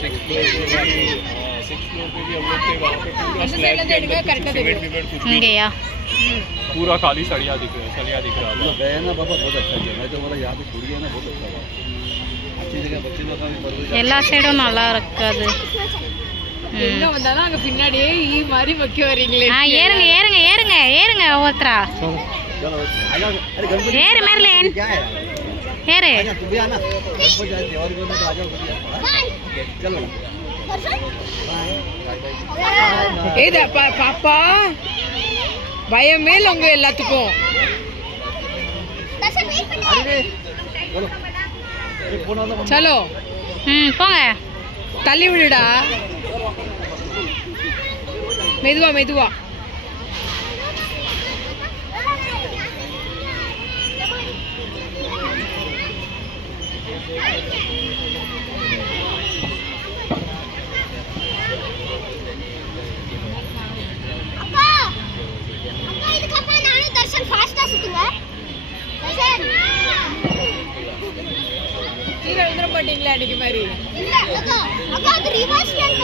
पे भी हम लोग थे वहाँ पे पूरा स्लैब के अंदर कुछ सीमेंट विमेंट कुछ भी गया पूरा खाली सड़िया दिख रहा है, सड़िया दिख रहा था। गए ना बाबा, बहुत अच्छा जगह है, तो बोला यहाँ पे छोड़िए ना, बहुत अच्छा हुआ, अच्छी जगह, बच्चे लोग का भी परवरिश। எல்லா சைடும் நல்லா இருக்காது. என்ன வந்தாலும் அங்க பின்னாடியே ஈ மாதிரி வைக்க வரீங்களே. ஏறுங்க ஏறுங்க ஏறுங்க ஏறுங்க ஒவ்வொருத்தரா. चलो आजा, अरे गणपति ஏறு மெர்லின் क्या है, ஏறு. आजा तू भी आना, गणपति आए देवर को तो आजा, चलो ஏதா பாப்பா பயமே இல்ல உங்க எல்லாத்துக்கும். अरे चलो, अरे फोन वाला சலோ போங்க. தள்ளி விடுடா, மெதுவா மெதுவா. கீழே விழுந்துட மாட்டீங்களா அன்னைக்கு மாதிரி?